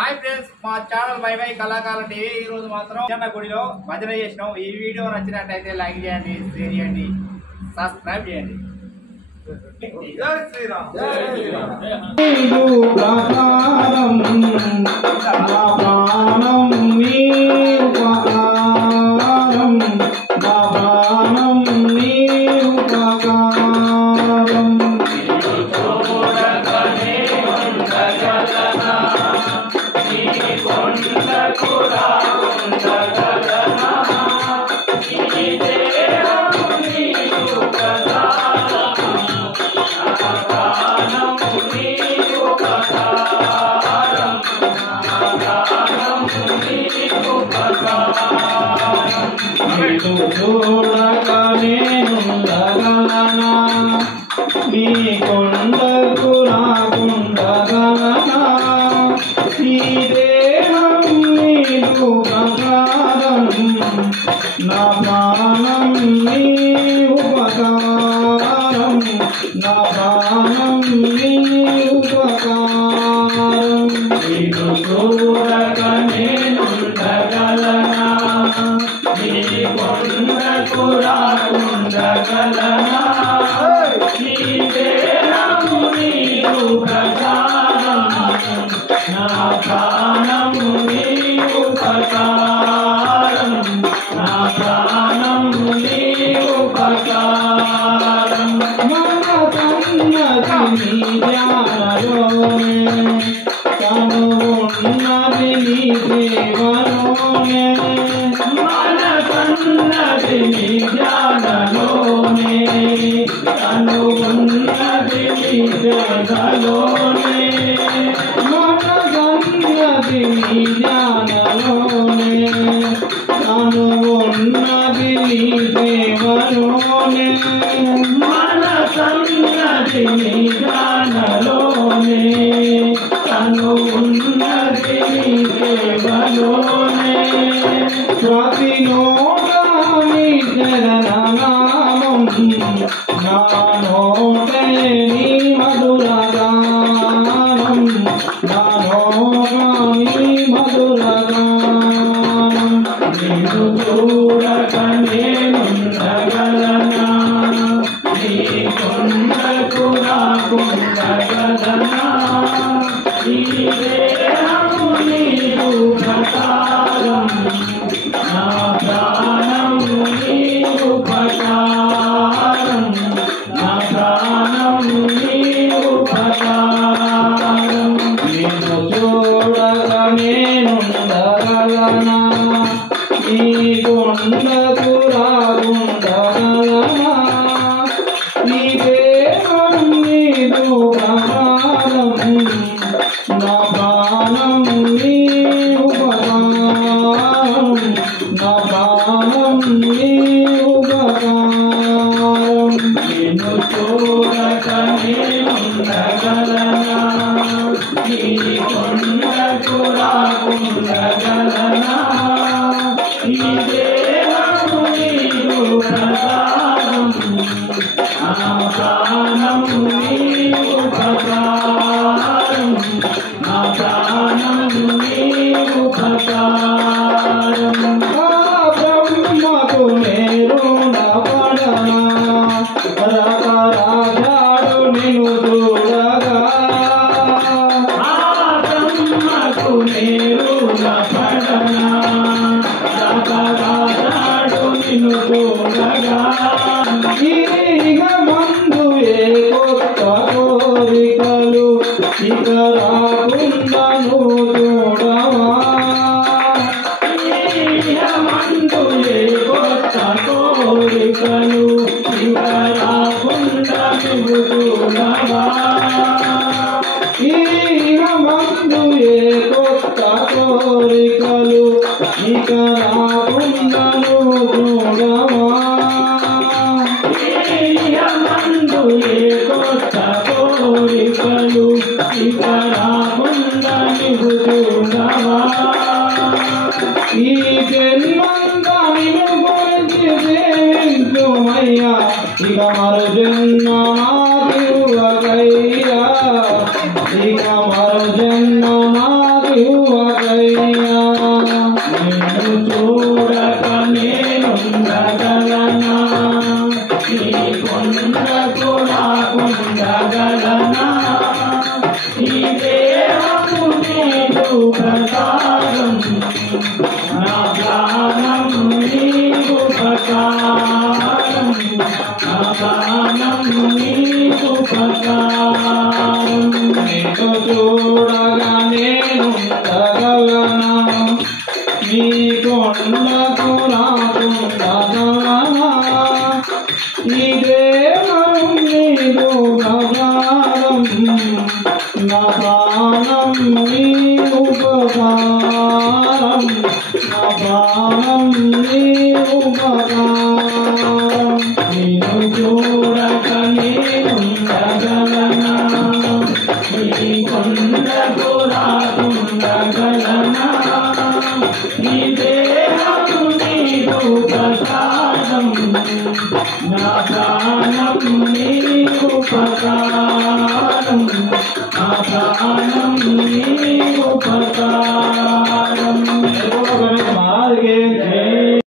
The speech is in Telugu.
हाई फ्रेंड्स మా ఛానల్ బై బై కళాకారుల టీవీ ఈ రోజు మాత్రం చిన్న గుడిలో భజన చేసినాం। ఈ వీడియో నచ్చినట్లయితే లైక్ చేయండి, షేర్ చేయండి, సబ్స్క్రైబ్ చేయండి। జై శ్రీరామ్ జై శ్రీరామ్ నా ప్రాణం నీ ఉపకారం, నా ప్రాణం నీ ఉపకారం। నీకు చూడక నేనుండగలనా, నీ కొండకు రాకుండగలనా, నీ దేహము నీకు ప్రకారం, నా ప్రాణం నీ ఉపకారం, నా ప్రాణం నీ ఉపకారం। మన కన్నది నీ ధ్యానలోనే, తను ఉన్నది నీ సేవలోనే, మన కన్నది నీ ధ్యానలోనే, తను ఉన్నది నీ సేవలోనే, మన కన్నది నీ ధ్యానలోనే, తను ఉన్నది నీ సేవలోనే, మన కన్నది నీ ధ్యానలోనే, తను ఉన్నది నీ సేవలోనే। ప్రతి నోట నీ శరణనామం, నా నోటే నీ మధుర గానం, నా నోట నీ మధుర గానం। నిన్ను చూడక నేనుండగలనా, నీ కొండకు రాకుండగలనా, నీ దేహము నీకు ప్రకారం, నా ప్రాణం నీ ఉపకారం, నా ప్రాణం నీ ఉపకారం। నిన్ను చూడక నేనుండగలనా, నీ కొండకు రాకుండగలనా, నీ దేహం నీకు ప్రకారం, నా ప్రాణం నీ ఉపకారం, నా ప్రాణం నీ ఉపకారం। నిన్ను చూడక నేనుండగలనా, నీ కొండకు రాకుండగలనా, నీ దేహము నీకు ప్రకారం, నా ప్రాణం నీ ఉపకారం, నా ప్రాణం నీ ఉపకారం। బ్రహ్మకు నేరుండపడనా, రకరాజాడు నిన్ను చూడగా, బ్రహ్మకు నేరుండపడనా, రకరాజాడు నిన్ను చూడగా, ఇక మందు ఏ కొత్త కోరికలు ఇక రాకుండాను చూడవా, ఇక మందు ఏ కొత్త కోరికలు ఇక రాకుండా నువ్వు చూడవా, ఇక మందు ఏ కొత్త కోరికలు ఇక రాకుండాను చూడవా, మందు ఏ కొత్త కోరికలు ఇక రాకుండా నువ్వు చూడవా, ఈ జన్మంతా నిన్ను గురించి సేవించుమయ్యా, ఇక మరు జన్మ మాకు ఇక మరు జన్మ మాకు ఇవ్వకయ్యా నిన్ను చూడక నేనుండగలనా నీ కొండకు రాకుండగలనా ఈ దేహము నీకు ప్రసాదం నా ప్రాణం నీకు ప్రసాదం నా ప్రాణం నీకు ప్రసాదం నిన్ను చూడగా నేనుండగలనా నీ కొండకు రాకుండగలనా ఈ దేహం నీకు ప్రసాదం నా ప్రాణం నీకు ప్రసాదం నా ప్రాణం నీకు ప్రసాదం నిన్ను చూడక నేనుండగలనా నీ కొండకు రాకుండగలనా నీ దేహం నీకు ప్రసాదం నా ప్రాణం నీకు ప్రసాదం నా ప్రాణం నీకు ప్రసాదం